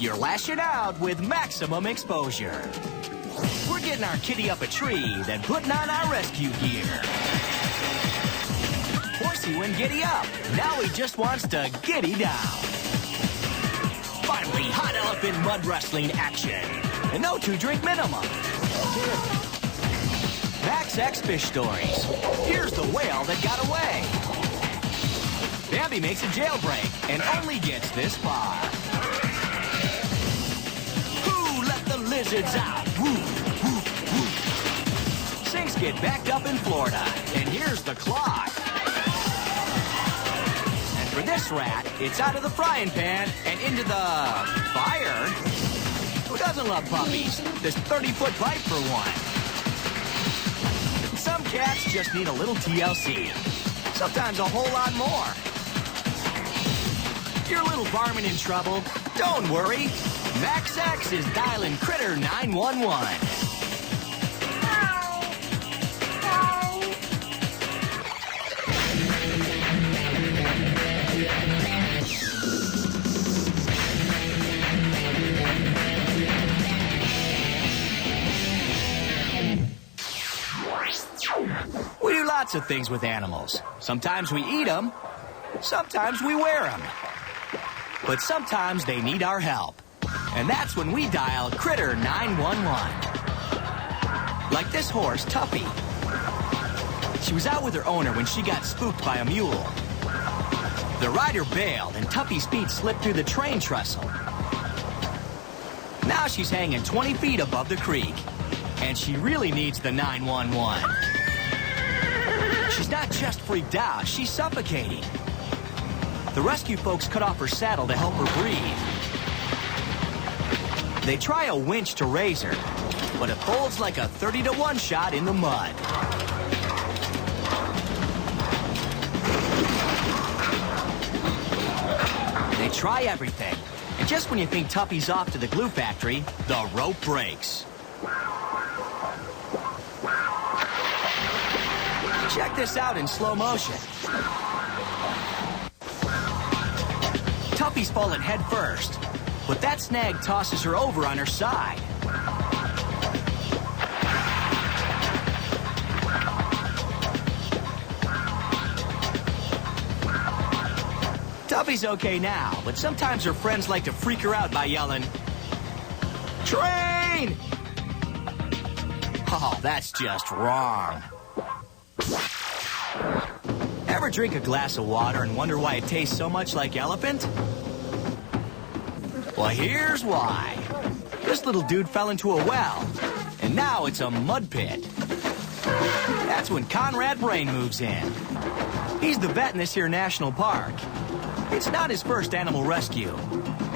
you're lashing out with maximum exposure. We're getting our kitty up a tree, then putting on our rescue gear. Horsey went giddy up. Now he just wants to giddy down. Finally, hot elephant mud wrestling action. And no 2-drink minimum. Max X Fish Stories. Here's the whale that got away. Bambi makes a jailbreak and only gets this far. Who let the lizards out? Woof, woof, woof. Sinks get backed up in Florida. And here's the clock. And for this rat, it's out of the frying pan and into the fire. Who doesn't love puppies? This 30-foot bite for one. Some cats just need a little TLC. Sometimes a whole lot more. Your little varmint in trouble? Don't worry. Max X is dialing Critter 911. We do lots of things with animals. Sometimes we eat them. Sometimes we wear them. But sometimes they need our help. And that's when we dial Critter 911. Like this horse, Tippy. She was out with her owner when she got spooked by a mule. The rider bailed and Tippy's feet slipped through the train trestle. Now she's hanging 20 feet above the creek. And she really needs the 911. She's not just freaked out, she's suffocating. The rescue folks cut off her saddle to help her breathe. They try a winch to raise her, but it folds like a 30-to-1 shot in the mud. They try everything, and just when you think Tuppy's off to the glue factory, the rope breaks. Check this out in slow motion. Tuppy's fallen head first, but that snag tosses her over on her side. Tuppy's okay now, but sometimes her friends like to freak her out by yelling, "Train!" Oh, that's just wrong. Ever drink a glass of water and wonder why it tastes so much like elephant? Well, here's why. This little dude fell into a well, and now it's a mud pit. That's when Conrad Brain moves in. He's the vet in this here national park. It's not his first animal rescue.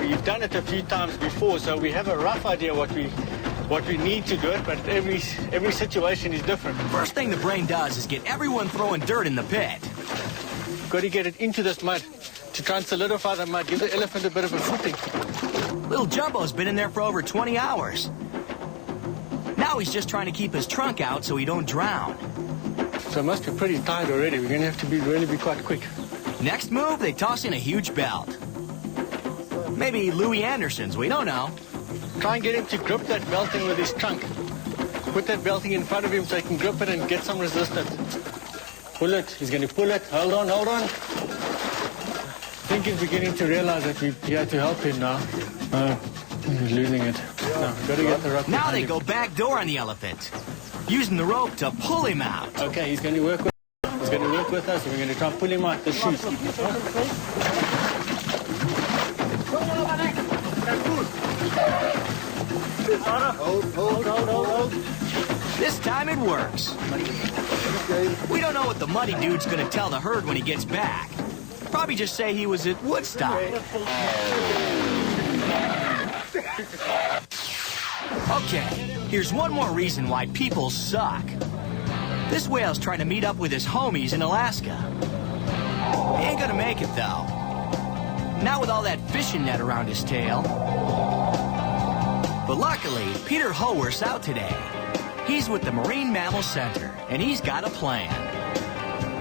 We've done it a few times before, so we have a rough idea what we need to do it, but every situation is different. First thing the Brain does is get everyone throwing dirt in the pit. Got to get it into this mud to try and solidify the mud, give the elephant a bit of a footing. Little Jumbo's been in there for over 20 hours. Now he's just trying to keep his trunk out so he don't drown. So it must be pretty tight already. We're going to have to really be quite quick. Next move, they toss in a huge belt. Maybe Louis Anderson's, we don't know. Try and get him to grip that belting with his trunk. Put that belting in front of him so he can grip it and get some resistance. Pull it. He's going to pull it. Hold on, hold on. I think he's beginning to realize that we have to help him now. He's losing it. No, got to get the rope. Now they go back door on the elephant, using the rope to pull him out. Okay, he's going to work with us. He's going to work with us. We're going to try and pull him out the chute. Hold. This time it works. We don't know what the muddy dude's gonna tell the herd when he gets back. Probably just say he was at Woodstock. Okay, here's one more reason why people suck. This whale's trying to meet up with his homies in Alaska. He ain't gonna make it, though. Not with all that fishing net around his tail. But luckily, Peter Howarth's out today. He's with the Marine Mammal Center, and he's got a plan.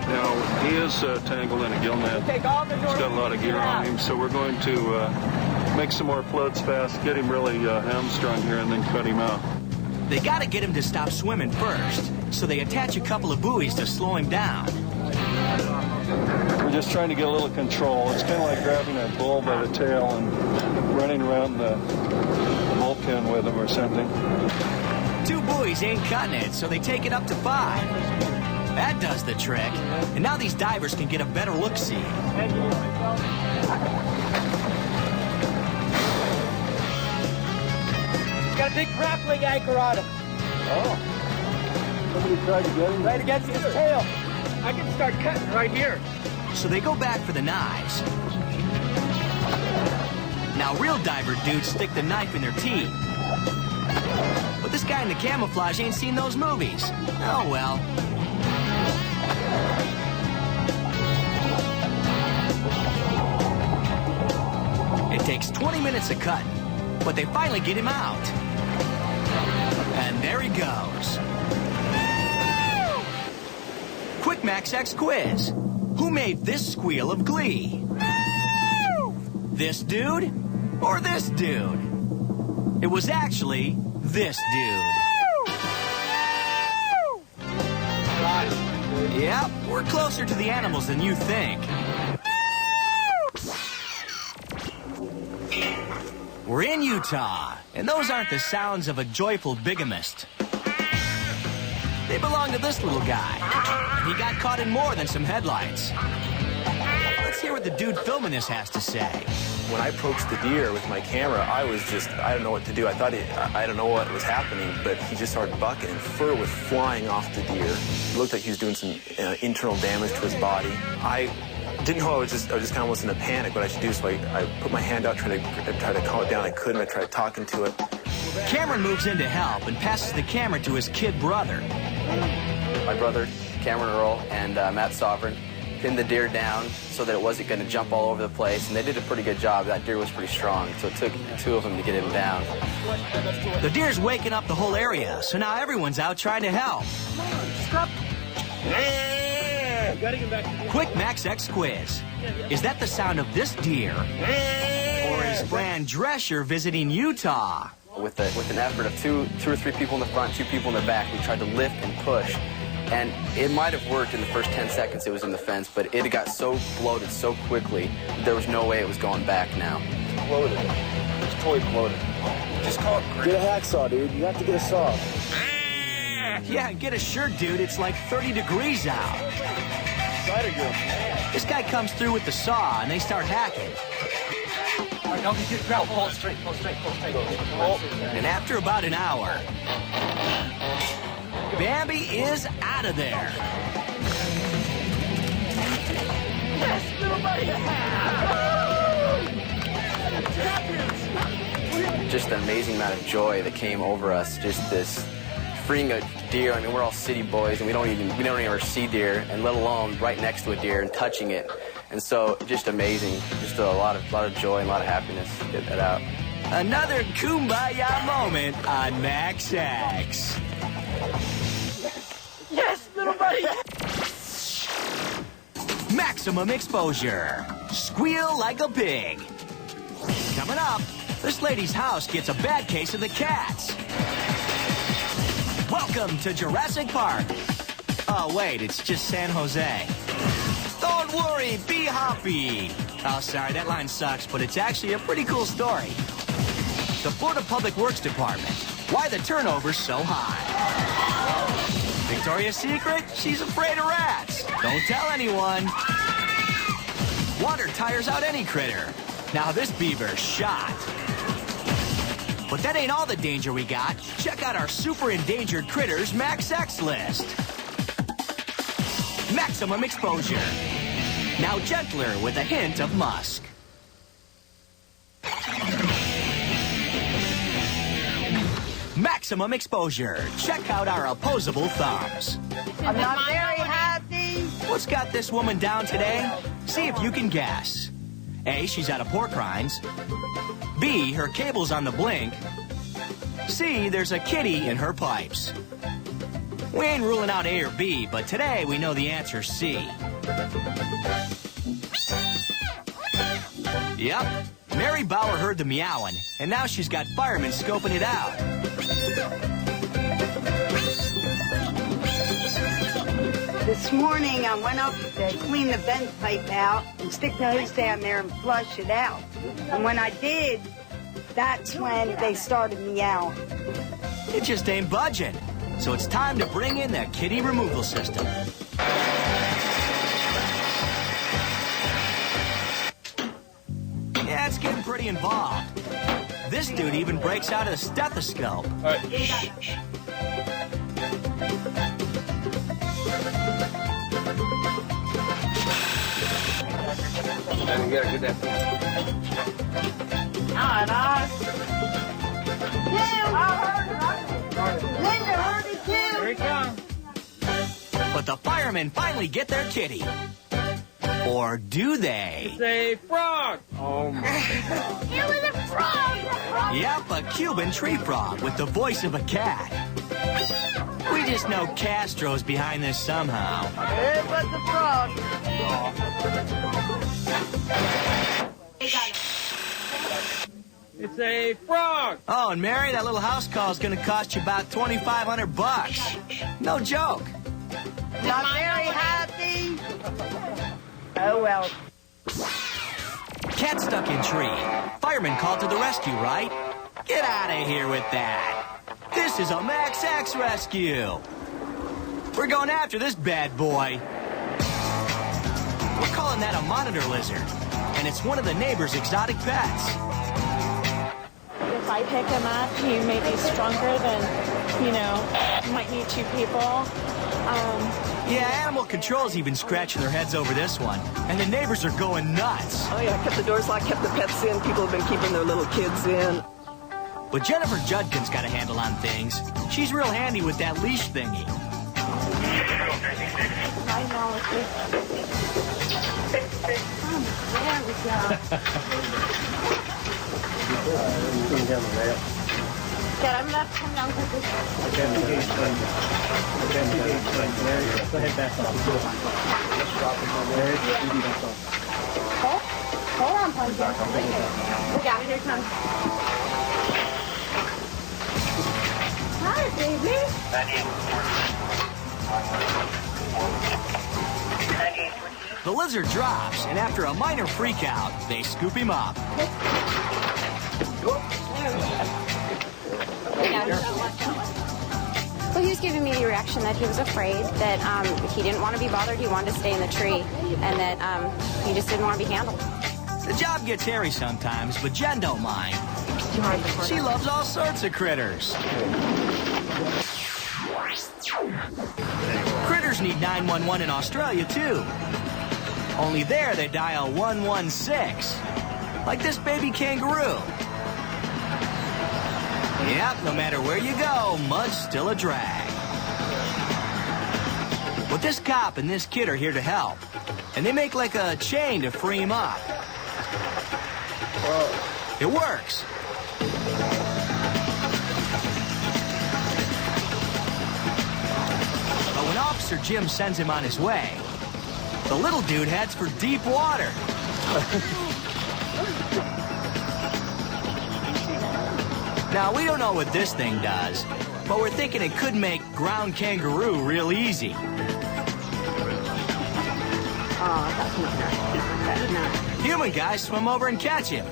Now, he is tangled in a gill net. He's got a lot of gear on him, so we're going to make some more floats fast, get him really hamstrung here, and then cut him out. They gotta get him to stop swimming first, so they attach a couple of buoys to slow him down. We're just trying to get a little control. It's kind of like grabbing a bull by the tail and running around the bullpen with him or something. 2 buoys ain't cutting it, so they take it up to 5. That does the trick. And now these divers can get a better look-see. Got a big grappling anchor on him. Oh. Somebody tried to get him? Right against his tail. I can start cutting right here. So they go back for the knives. Now real diver dudes stick the knife in their teeth. But this guy in the camouflage ain't seen those movies. Oh well. It takes 20 minutes of cutting, but they finally get him out. And there he goes. Quick Max X quiz. Who made this squeal of glee? This dude or this dude? It was actually this dude. Yep, we're closer to the animals than you think. We're in Utah, and those aren't the sounds of a joyful bigamist. They belong to this little guy. He got caught in more than some headlights. Let's hear what the dude filming this has to say. When I approached the deer with my camera, I didn't know what to do. I don't know what was happening, but he just started bucking, and fur was flying off the deer. It looked like he was doing some internal damage to his body. I didn't know. I was just kind of almost in a panic what I should do, so I put my hand out, tried to calm it down. I couldn't. I tried talking to it. Cameron moves in to help and passes the camera to his kid brother. My brother, Cameron Earl, and Matt Sovereign pinned the deer down so that it wasn't going to jump all over the place, and they did a pretty good job. That deer was pretty strong, so it took 2 of them to get him down. The deer's waking up the whole area, so now everyone's out trying to help. Stop. Quick Max X quiz. Is that the sound of this deer? Or is Fran Drescher visiting Utah? With an effort of two or three people in the front, 2 people in the back, we tried to lift and push. And it might have worked in the first 10 seconds it was in the fence, but it got so bloated so quickly, there was no way it was going back now. Bloated. It's totally bloated. Just call it great. Get a hacksaw, dude. You have to get a saw. Yeah, get a shirt, dude. It's like 30 degrees out. This guy comes through with the saw, and they start hacking. All right, don't get ground. Pull it straight. Pull straight. And after about an hour, Bambi is out of there. Yes, little buddy. Just an amazing amount of joy that came over us. Just this freeing a deer. I mean, we're all city boys, and we don't even ever see deer, and let alone right next to a deer and touching it. And so, just amazing. Just a lot of joy and a lot of happiness to get that out. Another kumbaya moment on Max X. Yes, little buddy. Maximum exposure. Squeal like a pig. Coming up, this lady's house gets a bad case of the cats. Welcome to Jurassic Park. Oh, wait, it's just San Jose. Don't worry, be happy. Oh, sorry, that line sucks, but it's actually a pretty cool story. The Florida Public Works Department. Why the turnover's so high. Victoria's Secret? She's afraid of rats. Don't tell anyone. Water tires out any critter. Now this beaver's shot. But that ain't all the danger we got. Check out our super endangered critters Max X list. Maximum exposure. Now gentler with a hint of musk. Maximum exposure. Check out our opposable thumbs. I'm not very happy. What's got this woman down today? See if you can guess. A, she's out of pork rinds. B, her cable's on the blink. C, there's a kitty in her pipes. We ain't ruling out A or B, but today we know the answer's C. Yep, Mary Bauer heard the meowing, and now she's got Fireman scoping it out. This morning, I went up to clean the vent pipe out and stick the hose down there and flush it out. And when I did, that's when they started meowing. It just ain't budging. So it's time to bring in the kitty removal system. Yeah, it's getting pretty involved. This dude even breaks out a stethoscope. All right. Shh. You gotta get that. Linda heard it too. Here it comes. But the firemen finally get their kitty. Or do they? It's a frog. Oh my God. It was a frog. Yep, a Cuban tree frog with the voice of a cat. We just know Castro's behind this somehow. It was a frog. It's a frog. Oh, and Mary, that little house call is going to cost you about $2,500. No joke. Not very happy. Oh, well. Cat stuck in tree. Fireman called to the rescue, right? Get out of here with that. This is a Max X rescue. We're going after this bad boy. We're calling that a monitor lizard, and it's one of the neighbor's exotic pets. If I pick him up, he may be stronger than, might need 2 people. Yeah, animal control's even scratching their heads over this one, and the neighbors are going nuts. Oh, yeah, kept the doors locked, kept the pets in. People have been keeping their little kids in. But Jennifer Judkin's got a handle on things. She's real handy with that leash thingy. I know. There we go. Dad, I'm gonna come down with this. Go ahead, back up. Hold on, Pumpkin. Look out, here it comes. Hi, baby. The lizard drops, and after a minor freakout, they scoop him up. Well, he was giving me the reaction that he was afraid, that he didn't want to be bothered, he wanted to stay in the tree, and that he just didn't want to be handled. The job gets hairy sometimes, but Jen don't mind. She loves all sorts of critters. Critters need 911 in Australia, too. Only there they dial 116. Like this baby kangaroo. Yep, no matter where you go, mud's still a drag. But this cop and this kid are here to help. And they make like a chain to free him up. It works. But when Officer Jim sends him on his way, the little dude heads for deep water. Now, we don't know what this thing does, but we're thinking it could make ground kangaroo real easy. Oh, that's not nice. That's not. Human guys swim over and catch him.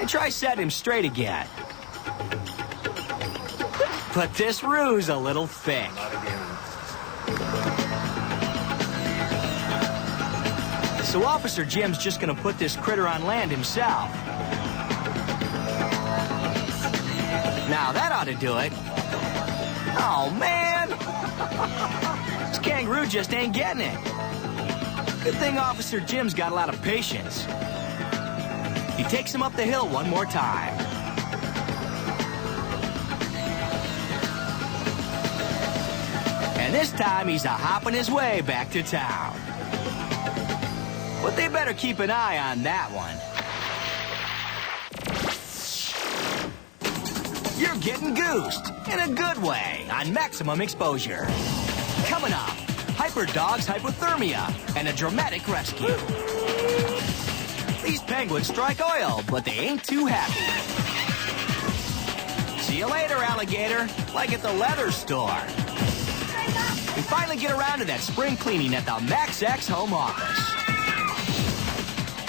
And try setting him straight again. But this ruse a little thick. So Officer Jim's just gonna put this critter on land himself. Now that ought to do it. Oh, man! This kangaroo just ain't getting it. Good thing Officer Jim's got a lot of patience. He takes him up the hill one more time. And this time he's a-hopping his way back to town. But they better keep an eye on that one. You're getting goosed, in a good way, on Maximum Exposure. Coming up, hyper dog's hypothermia, and a dramatic rescue. These penguins strike oil, but they ain't too happy. See you later, alligator, like at the leather store. We finally get around to that spring cleaning at the Max X home office.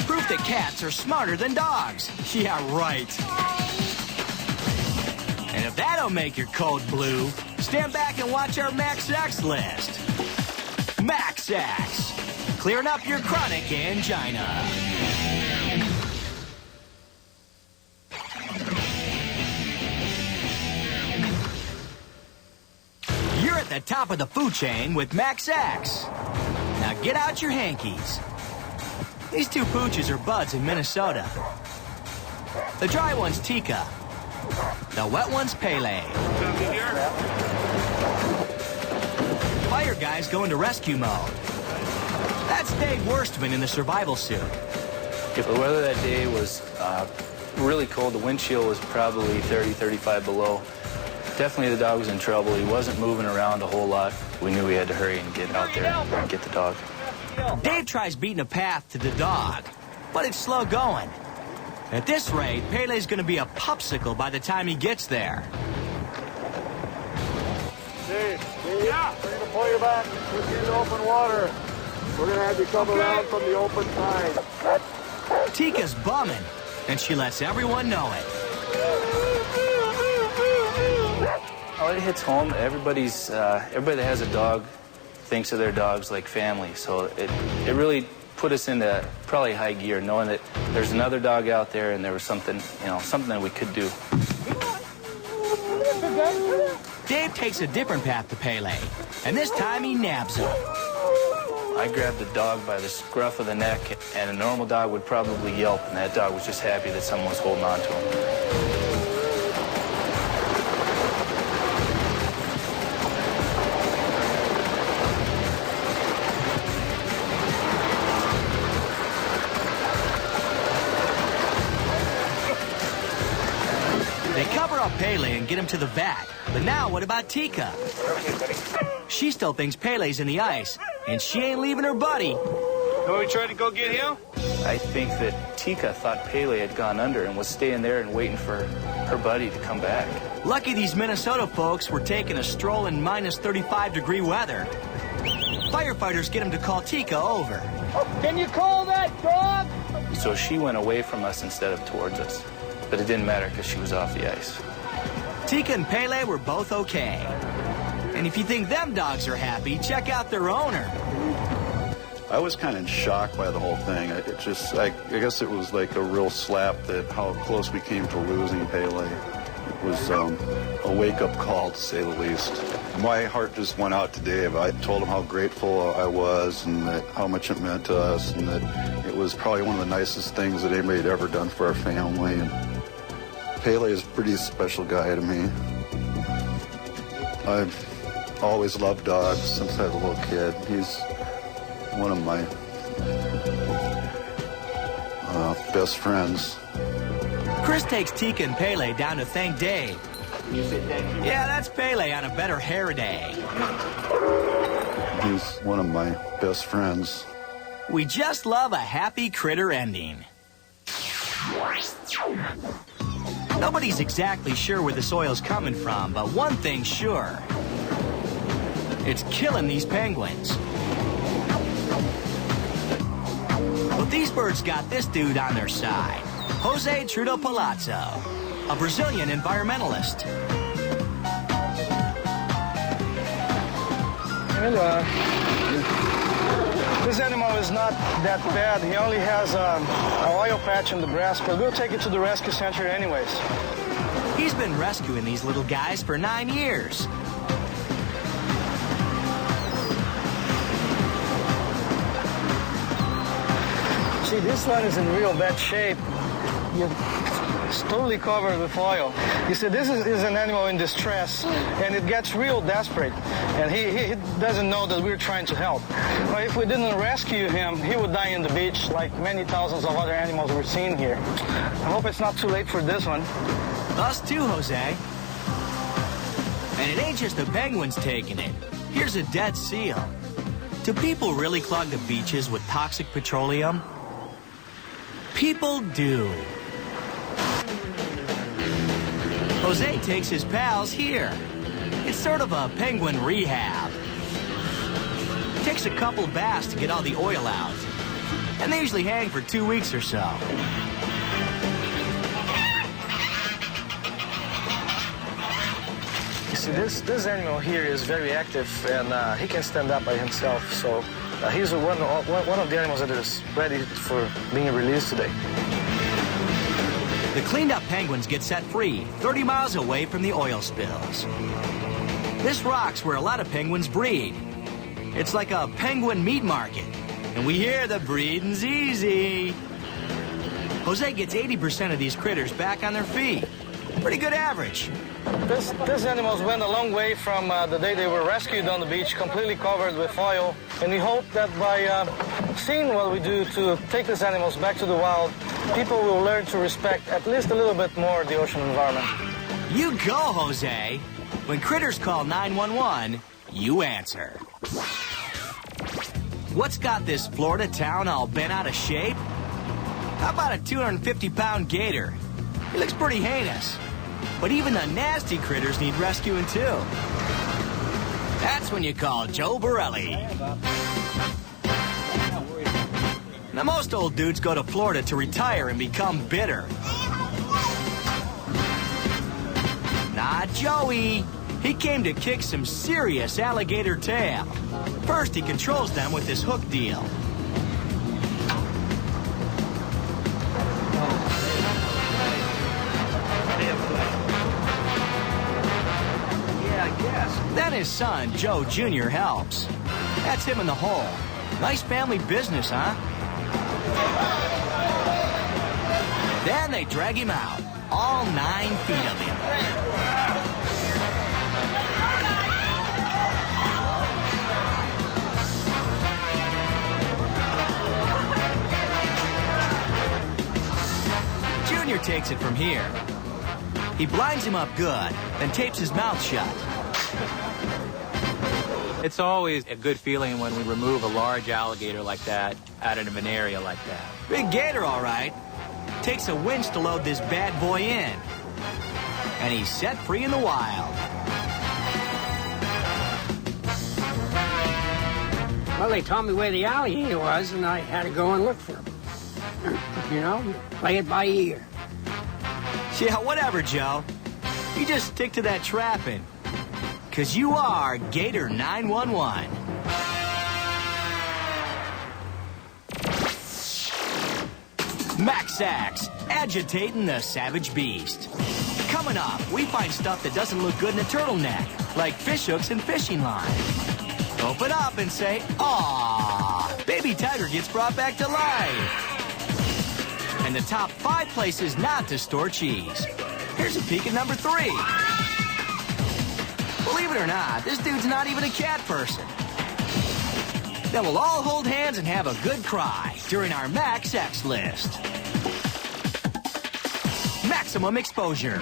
Proof that cats are smarter than dogs. Yeah, right. And if that don't make your code blue, stand back and watch our Max X list. Max X, clearing up your chronic angina. You're at the top of the food chain with Max X. Now get out your hankies. These two pooches are buds in Minnesota. The dry one's Tika. The wet one's Pele. Fire guy's going to rescue mode. That's Dave Worstman in the survival suit. If the weather that day was really cold, the wind chill was probably 30, 35 below. Definitely the dog was in trouble. He wasn't moving around a whole lot. We knew we had to hurry and get out there and get the dog. Dave tries beating a path to the dog, but it's slow going. At this rate, Pele's going to be a popsicle by the time he gets there. Dave, yeah. We're going to pull you back into open water. We're going to have you come around from the open side. Tika's bumming, and she lets everyone know it. Oh, it hits home. Everybody that has a dog thinks of their dogs like family. So it really put us into probably high gear, knowing that there's another dog out there and there was something, something that we could do. Dave takes a different path to Pele, and this time he nabs him. I grabbed the dog by the scruff of the neck, and a normal dog would probably yelp, and that dog was just happy that someone was holding on to him. Pele and get him to the vat. But now, what about Tika? She still thinks Pele's in the ice, and she ain't leaving her buddy. Can we try to go get him? I think that Tika thought Pele had gone under and was staying there and waiting for her buddy to come back. Lucky these Minnesota folks were taking a stroll in minus 35-degree weather. Firefighters get him to call Tika over. Can you call that dog? So she went away from us instead of towards us. But it didn't matter because she was off the ice. Tika and Pele were both okay. And if you think them dogs are happy, check out their owner. I was kind of shocked by the whole thing. I guess it was like a real slap that how close we came to losing Pele. It was a wake-up call, to say the least. My heart just went out to Dave. I told him how grateful I was and that how much it meant to us and that it was probably one of the nicest things that anybody had ever done for our family. And Pele is a pretty special guy to me. I've always loved dogs since I was a little kid. He's one of my best friends. Chris takes Tika and Pele down to thank Dave. Yeah, that's Pele on a better hair day. He's one of my best friends. We just love a happy critter ending. Nobody's exactly sure where this oil's coming from, but one thing's sure. It's killing these penguins. But these birds got this dude on their side. Jose Trudeau Palazzo, a Brazilian environmentalist. Well, this animal is not that bad. He only has an oil patch in the breast, but we'll take it to the rescue center anyways. He's been rescuing these little guys for 9 years. See, this one is in real bad shape. It's totally covered with oil. You see, this is an animal in distress, and it gets real desperate. And he doesn't know that we're trying to help. But if we didn't rescue him, he would die in the beach like many thousands of other animals we're seeing here. I hope it's not too late for this one. Us too, Jose. And it ain't just the penguins taking it. Here's a dead seal. Do people really clog the beaches with toxic petroleum? People do. Jose takes his pals here. It's sort of a penguin rehab. Takes a couple baths to get all the oil out. And they usually hang for 2 weeks or so. You see, this animal here is very active, and he can stand up by himself. So he's one of the animals that is ready for being released today. The cleaned up penguins get set free 30 miles away from the oil spills. This rock's where a lot of penguins breed. It's like a penguin meat market, and we hear the breeding's easy. Jose gets 80% of these critters back on their feet. Pretty good average. These animals went a long way from the day they were rescued on the beach, completely covered with oil. And we hope that by seeing what we do to take these animals back to the wild, people will learn to respect at least a little bit more the ocean environment. You go, Jose. When critters call 911, you answer. What's got this Florida town all bent out of shape? How about a 250-pound gator? He looks pretty heinous. But even the nasty critters need rescuing, too. That's when you call Joe Borelli. Now, most old dudes go to Florida to retire and become bitter. Not Joey. He came to kick some serious alligator tail. First, he controls them with this hook deal. Then his son, Joe Jr., helps. That's him in the hole. Nice family business, huh? Then they drag him out. All 9 feet of him. Junior takes it from here. He blinds him up good, then tapes his mouth shut. It's always a good feeling when we remove a large alligator like that out of an area like that. Big gator, all right. Takes a winch to load this bad boy in. And he's set free in the wild. Well, they told me where the alligator was, and I had to go and look for him. You know, play it by ear. Yeah, whatever, Joe. You just stick to that trapping. Because you are Gator 911. Max Axe, agitating the savage beast. Coming up, we find stuff that doesn't look good in a turtleneck, like fish hooks and fishing line. Open up and say, "Aww!" Baby tiger gets brought back to life. And the top 5 places not to store cheese. Here's a peek at number 3. Believe it or not, this dude's not even a cat person. Then we'll all hold hands and have a good cry during our Max X list. Maximum exposure.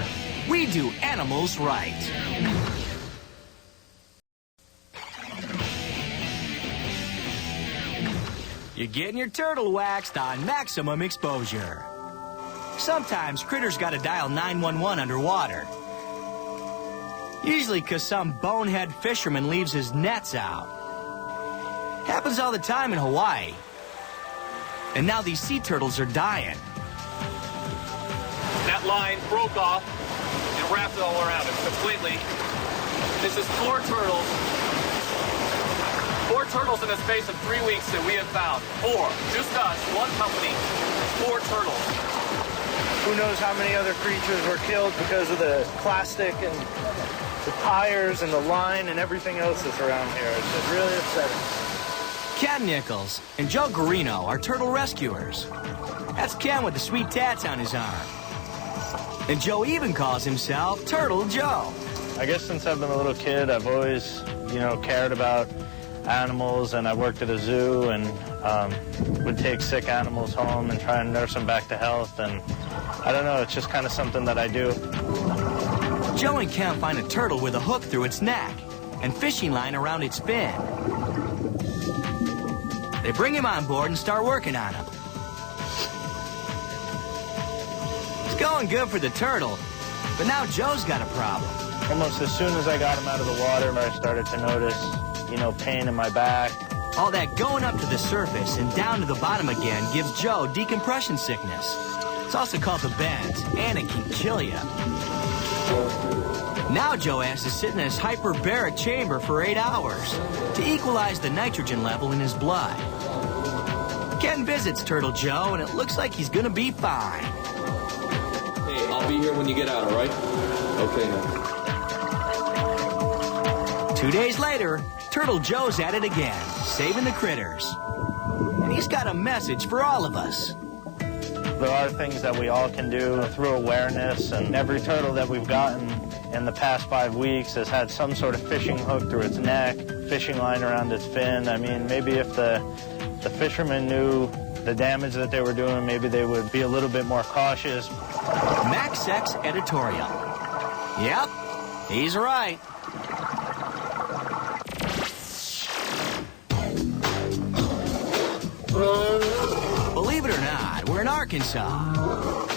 We do animals right. You're getting your turtle waxed on maximum exposure. Sometimes critters gotta dial 911 underwater. Usually because some bonehead fisherman leaves his nets out. Happens all the time in Hawaii. And now these sea turtles are dying. That line broke off and wrapped it all around it completely. This is 4 turtles. 4 turtles in the space of 3 weeks that we have found. 4. Just us, 1 company, 4 turtles. Who knows how many other creatures were killed because of the plastic and the tires and the line and everything else that's around here. It's just really upsetting. Ken Nichols and Joe Garino are turtle rescuers. That's Ken with the sweet tats on his arm. And Joe even calls himself Turtle Joe. I guess since I've been a little kid, I've always, cared about animals, and I worked at a zoo and would take sick animals home and try and nurse them back to health. And I don't know, it's just kind of something that I do. Joe and Ken find a turtle with a hook through its neck and fishing line around its fin. They bring him on board and start working on him. It's going good for the turtle, but now Joe's got a problem. Almost as soon as I got him out of the water, I started to notice, pain in my back. All that going up to the surface and down to the bottom again gives Joe decompression sickness. It's also called the bends, and it can kill you. Now Joe has to sit in his hyperbaric chamber for 8 hours to equalize the nitrogen level in his blood. Ken visits Turtle Joe, and it looks like he's gonna be fine. Hey, I'll be here when you get out, all right? Okay, man. 2 days later, Turtle Joe's at it again, saving the critters. And he's got a message for all of us. There are things that we all can do through awareness, and every turtle that we've gotten in the past 5 weeks has had some sort of fishing hook through its neck, fishing line around its fin. I mean, maybe if the fishermen knew the damage that they were doing, maybe they would be a little bit more cautious. Max X editorial. Yep, he's right. Believe it or not, we're in Arkansas.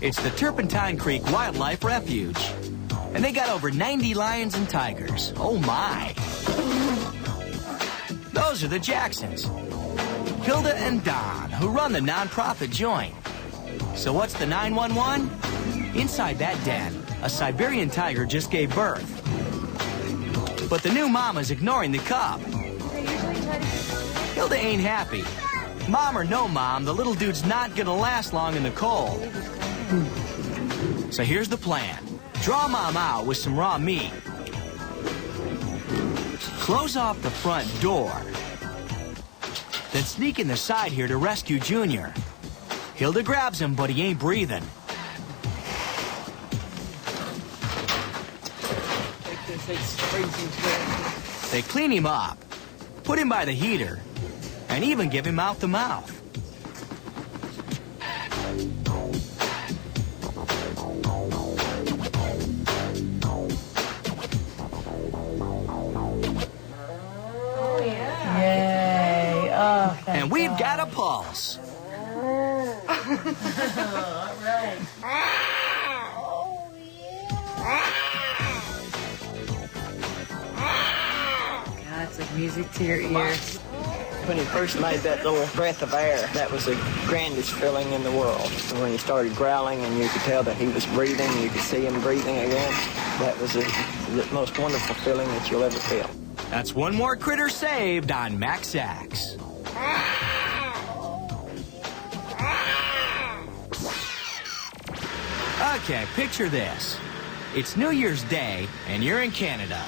It's the Turpentine Creek Wildlife Refuge. And they got over 90 lions and tigers. Oh, my. Those are the Jacksons. Hilda and Don, who run the nonprofit joint. So what's the 911? Inside that den, a Siberian tiger just gave birth. But the new mama's ignoring the cub. Hilda ain't happy. Mom or no mom, the little dude's not gonna last long in the cold. So here's the plan. Draw Mom out with some raw meat. Close off the front door. Then sneak in the side here to rescue Junior. Hilda grabs him, but he ain't breathing. They clean him up, put him by the heater, and even give him mouth-to-mouth. Yay. Oh, and we've got a pulse. All right. God, it's like music to your ears. When he first made that little breath of air, that was the grandest feeling in the world. And when he started growling and you could tell that he was breathing, you could see him breathing again, that was the most wonderful feeling that you'll ever feel. That's one more critter saved on Max X. Okay, picture this. It's New Year's Day, and you're in Canada.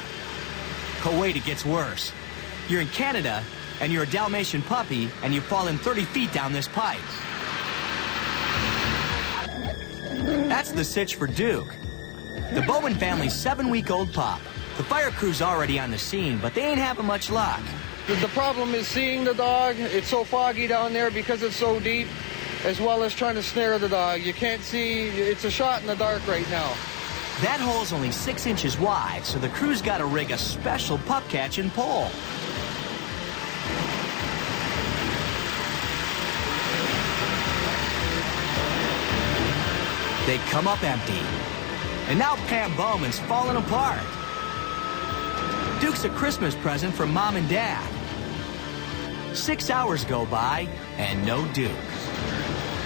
Oh, wait, it gets worse. You're in Canada, and you're a Dalmatian puppy, and you've fallen 30 feet down this pipe. That's the sitch for Duke. The Bowman family's 7-week-old pup. The fire crew's already on the scene, but they ain't having much luck. The problem is seeing the dog. It's so foggy down there because it's so deep, as well as trying to snare the dog. You can't see. It's a shot in the dark right now. That hole's only 6 inches wide, so the crew's got to rig a special pup catching pole. They come up empty. And now Pam Bowman's falling apart. Duke's a Christmas present from Mom and Dad. 6 hours go by, and no Duke.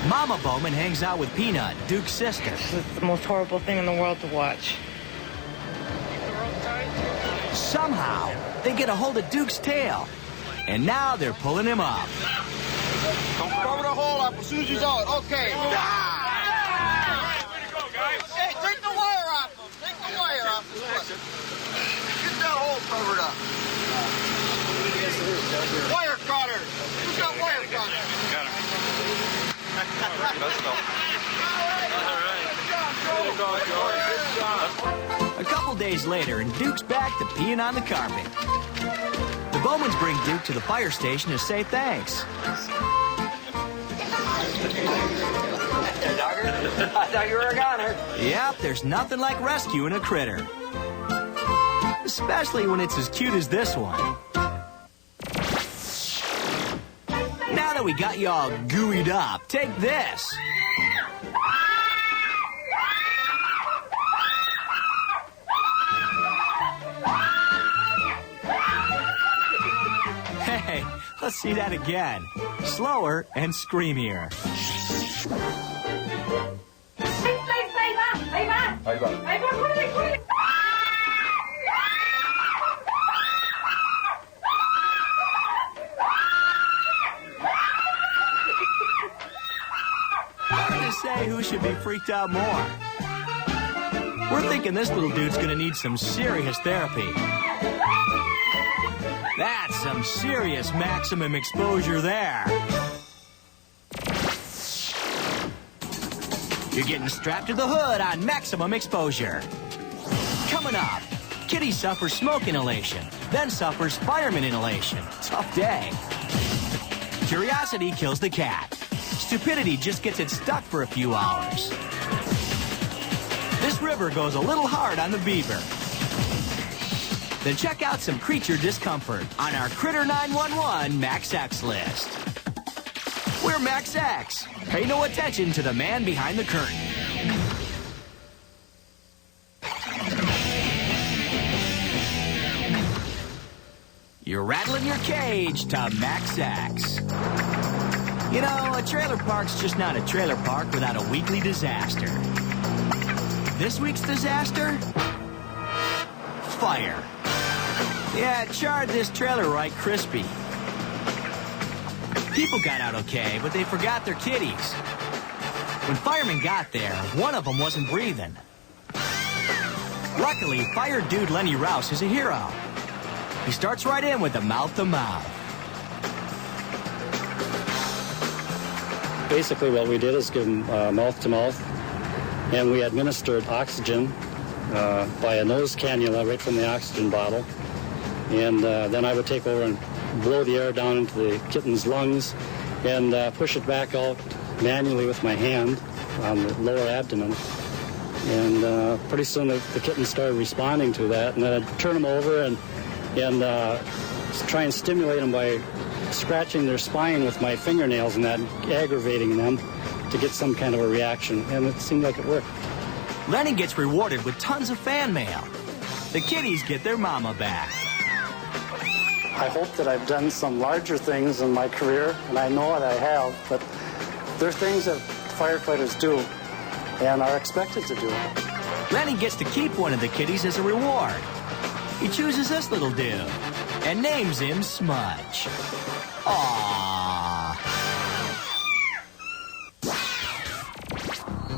Mama Bowman hangs out with Peanut, Duke's sister. This is the most horrible thing in the world to watch. Somehow, they get a hold of Duke's tail. And now they're pulling him up. Cover the hole up as soon as you saw it. Okay. Hey, take the wire off him. Take the wire off him. Get that hole covered up. Wire cutter. Who's got wire cutter? Got her. Let's go. A couple days later, and Duke's back to peeing on the carpet. The Bowmans bring Duke to the fire station to say thanks. I thought you were a goner. Yep, there's nothing like rescuing a critter. Especially when it's as cute as this one. we got you all gooeyed up, take this. Hey, let's see that again. Slower and screamier. Hard to say who should be freaked out more. We're thinking this little dude's gonna need some serious therapy. That's some serious maximum exposure there. You're getting strapped to the hood on maximum exposure. Coming up, Kitty suffers smoke inhalation, then suffers fireman inhalation. Tough day. Curiosity kills the cat. Stupidity just gets it stuck for a few hours. This river goes a little hard on the beaver. Then check out some creature discomfort on our Critter 911 Max X list. We're Max X. Pay no attention to the man behind the curtain. You're rattling your cage to Max X. You know, a trailer park's just not a trailer park without a weekly disaster. This week's disaster? Fire. Yeah, it charred this trailer right crispy. People got out okay, but they forgot their kitties. When firemen got there, one of them wasn't breathing. Luckily, fire dude Lenny Rouse is a hero. He starts right in with a mouth-to-mouth. Basically what we did is give him mouth-to-mouth, and we administered oxygen by a nose cannula right from the oxygen bottle. And then I would take over and blow the air down into the kitten's lungs and push it back out manually with my hand on the lower abdomen. And pretty soon the kitten started responding to that. And then I'd turn them over and try and stimulate them by scratching their spine with my fingernails and that, aggravating them to get some kind of a reaction. And it seemed like it worked. Lenny gets rewarded with tons of fan mail. The kitties get their mama back. I hope that I've done some larger things in my career, and I know that I have, but there are things that firefighters do and are expected to do. Lenny gets to keep one of the kitties as a reward. He chooses this little dude and names him Smudge. Aww.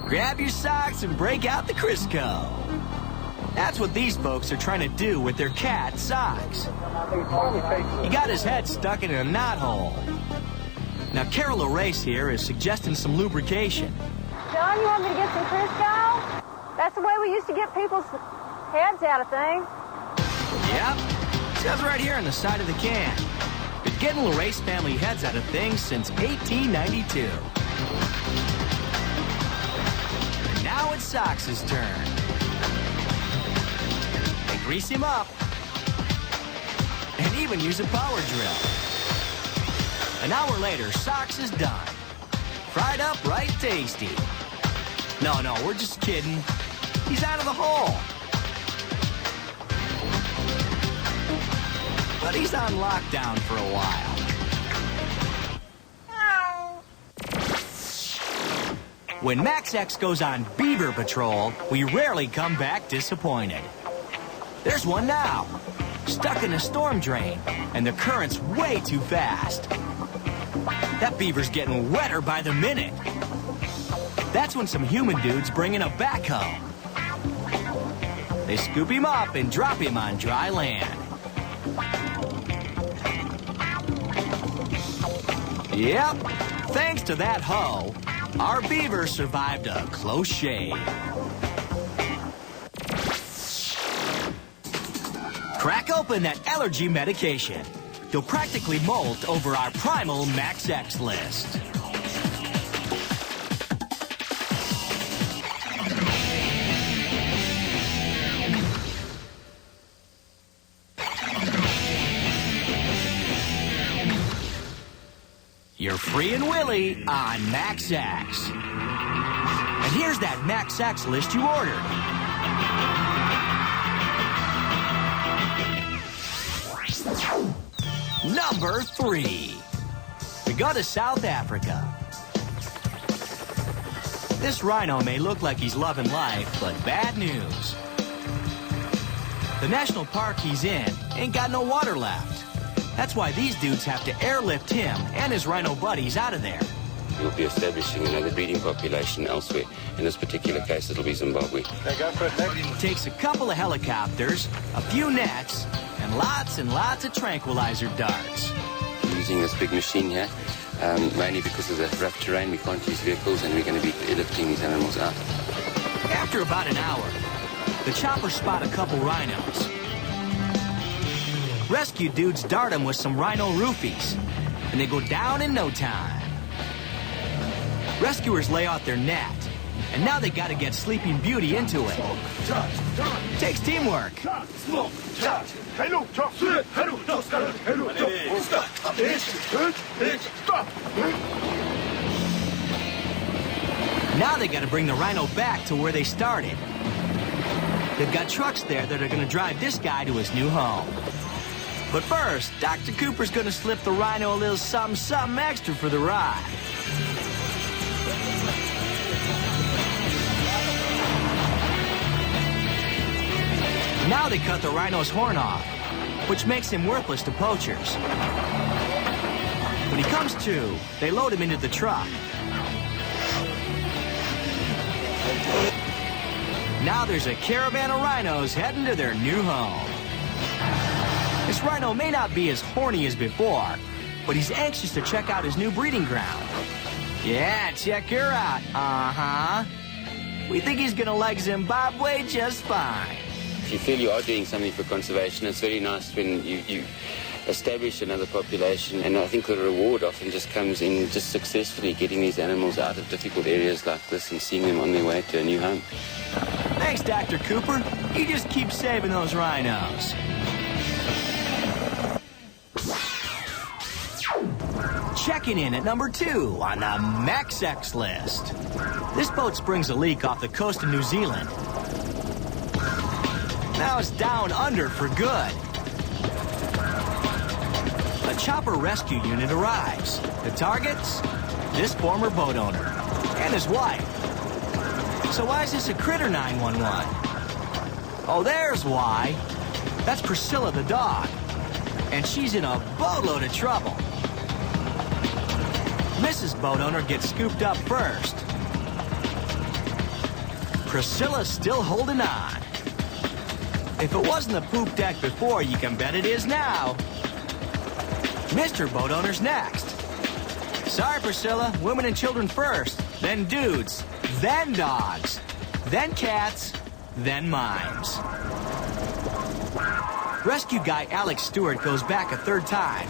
Grab your socks and break out the Crisco. That's what these folks are trying to do with their cat socks. He got his head stuck in a knothole. Now, Carol O'Race here is suggesting some lubrication. John, you want me to get some Crisco? That's the way we used to get people's heads out of things. Yep. It says right here on the side of the can. Been getting O'Race family heads out of things since 1892. And now it's Sox's turn. They grease him up. And even use a power drill. An hour later, Sox is done. Fried up right tasty. No, we're just kidding. He's out of the hole. But he's on lockdown for a while. When Max X goes on Beaver patrol, we rarely come back disappointed. There's one now. Stuck in a storm drain, and the current's way too fast. That beaver's getting wetter by the minute. That's when some human dudes bring in a backhoe. They scoop him up and drop him on dry land. Yep, thanks to that hoe, our beaver survived a close shave. Crack open that allergy medication. You'll practically molt over our primal Max X list. You're They're free and willy on Max X. And here's that Max X list you ordered. Number 3. We go to South Africa. This rhino may look like he's loving life, but bad news. The national park he's in ain't got no water left. That's why these dudes have to airlift him and his rhino buddies out of there. We'll be establishing another breeding population elsewhere. In this particular case, it'll be Zimbabwe. It takes a couple of helicopters, a few nets, and lots of tranquilizer darts. Using this big machine here, mainly because of the rough terrain, we can't use vehicles, and we're going to be airlifting these animals out. After about an hour, the choppers spot a couple rhinos. Rescue dudes dart them with some rhino roofies, and they go down in no time. Rescuers lay out their net, and now they got to get Sleeping Beauty into it. Takes teamwork. Now they got to bring the rhino back to where they started. They've got trucks there that are going to drive this guy to his new home. But first, Dr. Cooper's going to slip the rhino a little something extra for the ride. Now they cut the rhino's horn off, which makes him worthless to poachers. When he comes to, they load him into the truck. Now there's a caravan of rhinos heading to their new home. This rhino may not be as horny as before, but he's anxious to check out his new breeding ground. Yeah, check her out. Uh-huh. We think he's gonna like Zimbabwe just fine. If you feel you are doing something for conservation, it's very nice when you establish another population, and I think the reward often just comes in just successfully getting these animals out of difficult areas like this and seeing them on their way to a new home. Thanks, Dr. Cooper. You just keep saving those rhinos. Checking in at number 2 on the Max X list. This boat springs a leak off the coast of New Zealand. Now it's down under for good. A chopper rescue unit arrives. The targets? This former boat owner and his wife. So why is this a critter 911? Oh, there's why. That's Priscilla the dog. And she's in a boatload of trouble. Mrs. Boat Owner gets scooped up first. Priscilla's still holding on. If it wasn't the poop deck before, you can bet it is now. Mr. Boat Owner's next. Sorry, Priscilla. Women and children first. Then dudes. Then dogs. Then cats. Then mimes. Rescue guy Alex Stewart goes back a third time.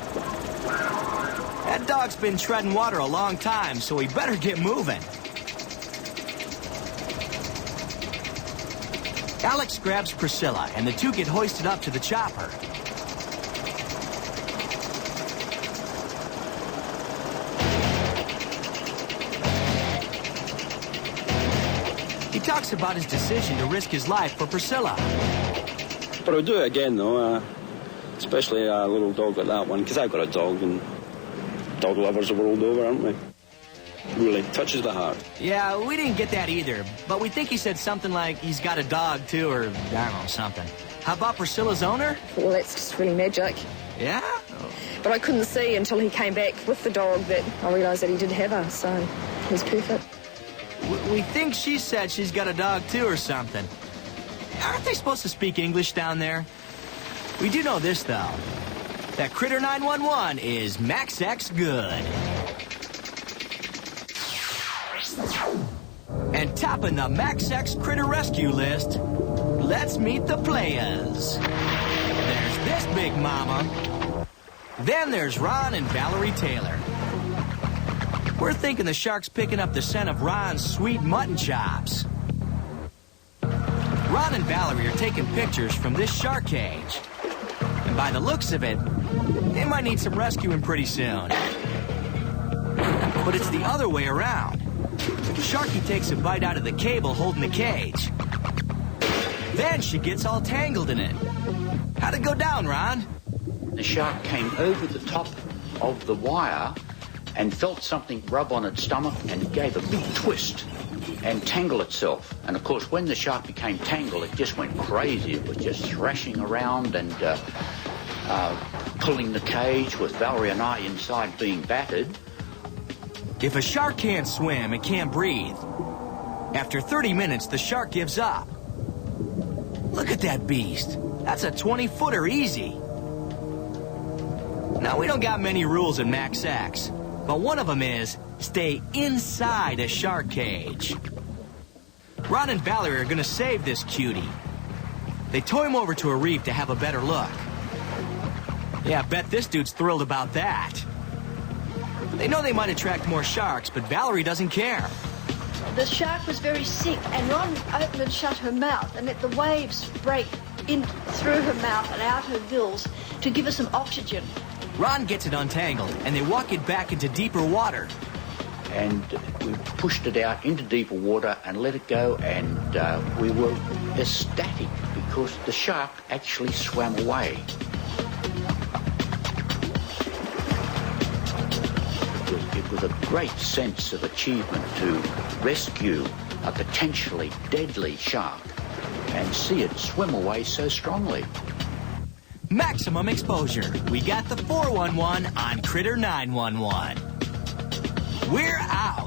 That dog's been treading water a long time, so he better get moving. Alex grabs Priscilla, and the two get hoisted up to the chopper. He talks about his decision to risk his life for Priscilla. But I'll do it again, though, especially a little dog like that one, because I've got a dog, and dog lovers the world over, aren't we? Really touches the heart. Yeah, we didn't get that either, but we think he said something like he's got a dog, too, or I don't know, something. How about Priscilla's owner? Well, that's just really magic. Yeah? But I couldn't see until he came back with the dog that I realised that he did have her, so he was perfect. We think she said she's got a dog, too, or something. Aren't they supposed to speak English down there? We do know this, though. That Critter 911 is Max X good. And topping the Max X Critter Rescue list, let's meet the players. There's this big mama. Then there's Ron and Valerie Taylor. We're thinking the shark's picking up the scent of Ron's sweet mutton chops. Ron and Valerie are taking pictures from this shark cage. And by the looks of it, they might need some rescuing pretty soon. But it's the other way around. Sharky takes a bite out of the cable holding the cage. Then she gets all tangled in it. How'd it go down, Ron? The shark came over the top of the wire and felt something rub on its stomach and gave a big twist and tangle itself. And of course, when the shark became tangled, it just went crazy. It was just thrashing around and pulling the cage with Valerie and I inside being battered. If a shark can't swim, it can't breathe. After 30 minutes, the shark gives up. Look at that beast. That's a 20-footer easy. Now, we don't got many rules in Max X, but one of them is stay inside a shark cage. Ron and Valerie are going to save this cutie. They tow him over to a reef to have a better look. Yeah, I bet this dude's thrilled about that. They know they might attract more sharks, but Valerie doesn't care. The shark was very sick, and Ron opened and shut her mouth and let the waves break in through her mouth and out her gills to give her some oxygen. Ron gets it untangled, and they walk it back into deeper water. And we pushed it out into deeper water and let it go, and we were ecstatic because the shark actually swam away. It was a great sense of achievement to rescue a potentially deadly shark and see it swim away so strongly. Maximum exposure. We got the 411 on Critter 911. We're out.